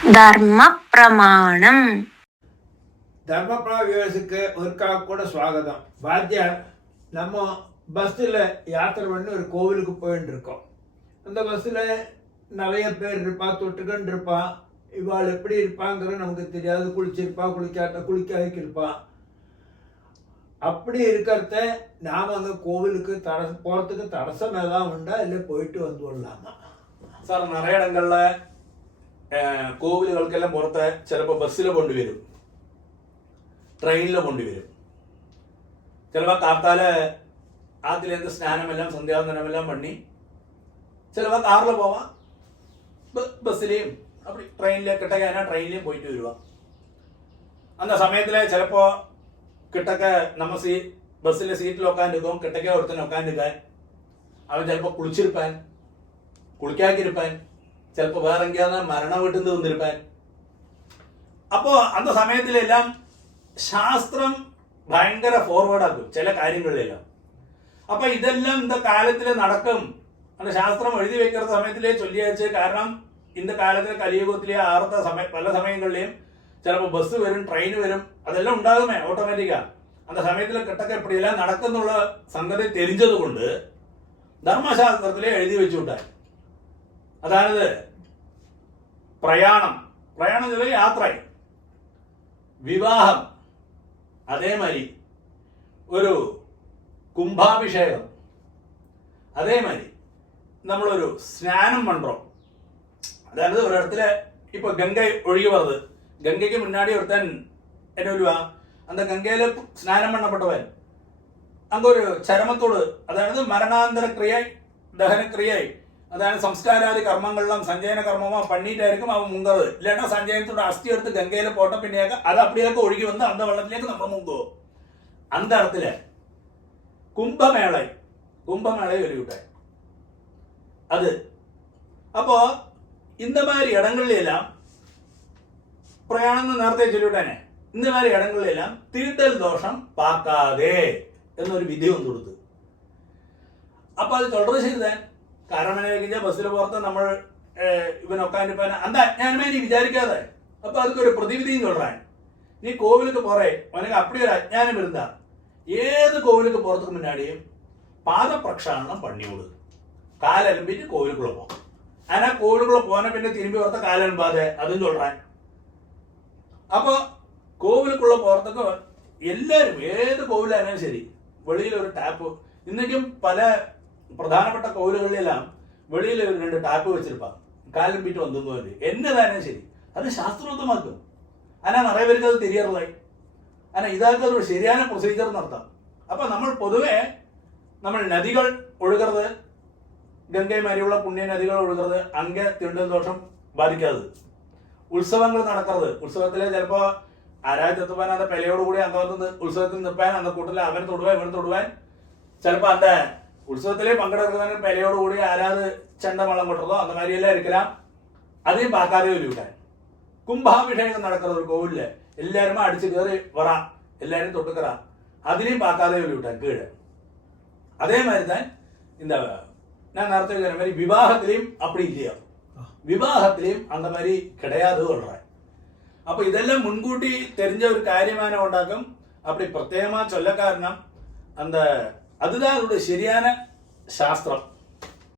ധർമ്മ പ്രമാണം. ധർമ്മപ്രമാണ வியூவர்ஸுக்கு ஒருக்காக கூட ஸ்வாகதம். வாத்தியார் நம்ம பஸ்ஸில் யாத்திரை பண்ணி ஒரு கோவிலுக்கு போயிட்டு இருக்கோம். அந்த பஸ்ஸில் நிறைய பேர் இருப்பா, தொட்டுக்கண்டு இருப்பா. இவாள் எப்படி இருப்பாங்கிறது நமக்கு தெரியாது. குளிச்சிருப்பா, குளிக்காய்க்கு இருப்பா. அப்படி இருக்கிறத நாம் அங்கே கோவிலுக்கு போகிறதுக்கு தடசம் ஏதாவது உண்டா, இல்லை போயிட்டு வந்து விடலாமா? സാർ നിറയെ ഇടങ്ങളിലെ കോവിലുകൾക്കെല്ലാം പുറത്ത് ചിലപ്പോൾ ബസ്സിൽ കൊണ്ടുവരും, ട്രെയിനിൽ കൊണ്ടുവരും. ചിലപ്പോൾ കാർത്താല് ആദ്യത്തെ സ്നാനമെല്ലാം സന്ധ്യാവന്തനമെല്ലാം പണി ചിലപ്പോൾ കാറിൽ പോവാം, ബസ്സിലെയും அப்படி ട്രെയിനിലെ കിട്ടക്കാനാ ട്രെയിനിലെയും പോയിട്ട് വരുക. அந்த സമയത്തില് ചിലപ്പോൾ കിട്ടക്ക നമ്മ ബസ്സിലെ സീറ്റിൽ ഉക്കാണ്ടിരിക്കും, കിട്ടക്ക ഒരുത്തന്നെ ഉക്കാണ്ടിരിക്കാൻ. അവൻ ചിലപ്പോൾ കുളിച്ചിരിപ്പാൻ, കുളിക്കാക്കിരിപ്പാൻ, ചിലപ്പോൾ വേറെ എങ്കിയാന്ന് മരണ വീട്ടിൽ നിന്ന് വന്നിരിപ്പാൻ. അപ്പോൾ அந்த സമയത്തിലെല്ലാം ശാസ്ത്രം ഭയങ്കര ഫോർവേഡാക്കും ചില കാര്യങ്ങളിലെല്ലാം. അപ്പൊ ഇതെല്ലാം இந்த കാലത്തില് നടക്കും. அந்த ശാസ്ത്രം എഴുതി വെക്കുന്ന സമയത്തിലേ ചൊല്ലിയച്ച്. കാരണം இந்த കാലത്തിലെ കലിയുഗത്തിലെ ആർത്ത പല സമയങ്ങളിലെയും ചിലപ്പോൾ ബസ് വരും, ട്രെയിൻ വരും, അതെല്ലാം ഉണ്ടാകുമേ ഓട്ടോമാറ്റിക്കാ. அந்த സമയത്തിലെ കിട്ടക്ക എപ്പടിയെല്ലാം നടക്കുന്നുള്ള സംഗതി തെരിഞ്ഞത് കൊണ്ട് ധർമ്മശാസ്ത്രത്തിലെ എഴുതി വെച്ചു വിട്ടാൽ. അതായത് പ്രയാണം യാത്ര, വിവാഹം, അതേമാതിരി ഒരു കുംഭാഭിഷേകം, അതേമാതിരി നമ്മളൊരു സ്നാനം പண்றோம். അതായത് ഒരിടത്തില് ഇപ്പൊ ഗംഗ ഒഴുകി വരുന്നത്, ഗംഗയ്ക്ക് മുന്നാടി ഒരുത്തൻ എന്നെ ഒരുവാ அந்த ഗംഗയില് സ്നാനം പണ്ണപ്പെട്ടവൻ അങ്ക ഒരു ചരമത്തോട്, അതായത് മരണാന്തര ക്രിയായി, ദഹനക്രിയായി, അതായത് സംസ്കാരാദി കർമ്മങ്ങളെല്ലാം സഞ്ചയന കർമ്മമോ പണിയിട്ടായിരിക്കും അവൻ മുങ്ങത്. ഇല്ലാണ്ട് സഞ്ചയനത്തോട് അസ്ഥി എടുത്ത് ഗംഗയിൽ പോട്ട പിന്നെയൊക്കെ അത് അപ്പടിയൊക്കെ ഒഴുകി വന്ന് അന്ത വെള്ളത്തിലേക്ക് നമ്മൾ മുങ്ങുമോ. அந்த இடத்துல கும்பமேளை வெளியிட்டாய் அது. அப்போ இந்த மாதிரி இடங்கள்லாம் பிரயாணம் നേരത്തെ ചൊല്ലിവിട്ടാനെ, இந்த மாதிரி இடங்கள்லாம் തീണ്ടൽ ദോഷം പാക്കാതെ എന്നൊരു വിധി വന്നു കൊടുത്തു. അപ്പൊ അത് തുടർന്ന് ചെയ്താൻ. കാരണം എന്നെ കഴിഞ്ഞാൽ ബസ്സിൽ പുറത്ത് നമ്മൾ ഇവനൊക്കാനിപ്പാൻ അന്ത അജ്ഞാനമേ നീ വിചാരിക്കാതെ. അപ്പൊ അതൊക്കെ ഒരു പ്രതിവിധിയും തുടരാൻ. നീ കോവിലുക്ക് പോറേ ഉനക്ക് അപ്പടി ഒരു അജ്ഞാനം ഇരുന്ന ഏത് കോവിലുക്ക് പുറത്തുക്ക് മുന്നാടിയും പാദപ്രക്ഷാളനം പണിയോട് കാലലമ്പിട്ട് കോവിലുക്കുള്ള പോകും. അങ്ങനെ കോവിലുക്കുള്ള പോകാൻ പിന്നെ തിരുമ്പി പുറത്ത് കാലലമ്പാതെ അതും തുടരാൻ. അപ്പൊ കോവിലുക്കുള്ള പുറത്തൊക്കെ എല്ലാവരും ഏത് കോവിലായാലും ശരി വെളിയിലൊരു ടാപ്പ്. ഇന്നേക്കും പല പ്രധാനപ്പെട്ട കോവിലുകളിലെല്ലാം വെളിയിൽ ഒരു 2 ടാപ്പ് വെച്ചിരിപ്പാം, കാലം പിറ്റ് വന്നു. എന്നതായാലും ശരി അത് ശാസ്ത്രോക്തമാക്കും. അതിനാ നിറയെ പേർക്ക് അത് തിരിയാറുള്ളായി. അതിനാ ഇതാക്കുക ഒരു ശരിயான പ്രൊസീജിയർ നടത്താം. അപ്പൊ നമ്മൾ പൊതുവെ നമ്മൾ നദികൾ ഒഴുകരുത്, ഗംഗയുമാരിയുള്ള പുണ്യ നദികൾ ഒഴുകരുത്, അങ്ക തീണ്ടൽ ദോഷം ബാധിക്കാതെ. ഉത്സവങ്ങൾ നടക്കരുത്. ഉത്സവത്തിലെ ചിലപ്പോ ആരാഴ്ചത്തുവാൻ അത് പെലയോടുകൂടി അംഗത്ത് ഉത്സവത്തിൽ നിൽപ്പാൻ, അന്ന കൂട്ടിൽ അവൻ തൊടുവാൻ ഇവൻ തൊടുവാൻ. ചിലപ്പോ അന്ത ഉത്സവത്തിലെ പങ്കെടുക്കുന്നവന് പെലയോടുകൂടി ആരാത് ചെണ്ടമളം കൊട്ടതോ അന്ന മാതിരിയെല്ലാം ഇരിക്കലാം. അധികം പാക്കാതെ ഒലിവിട്ടാൻ. കുംഭാഭിഷേകം നടക്കുന്നത് ഒരു കോവിലില് എല്ലാവരും അടിച്ചു കയറി വറ, എല്ലാവരും തൊട്ടുക്കറ, അതിനെയും പാക്കാതെ ഒലിവിട്ടാൻ കീഴ്. അതേമാതിരി താൻ എന്താ ഞാൻ നേരത്തെ മാതിരി വിവാഹത്തിലെയും അപ്പടി ഇല്ല, വിവാഹത്തിലെയും അന്ന മാതിരി കിടയാതെ കൊള്ളാൻ. അപ്പൊ ഇതെല്ലാം മുൻകൂട്ടി തെരിഞ്ഞ ഒരു കാര്യമാനം ഉണ്ടാക്കും. അപ്പടി പ്രത്യേകമാ ചൊല്ലക്കാരണം அந்த அதுதான் அதோட சரியான சாஸ்திரம்.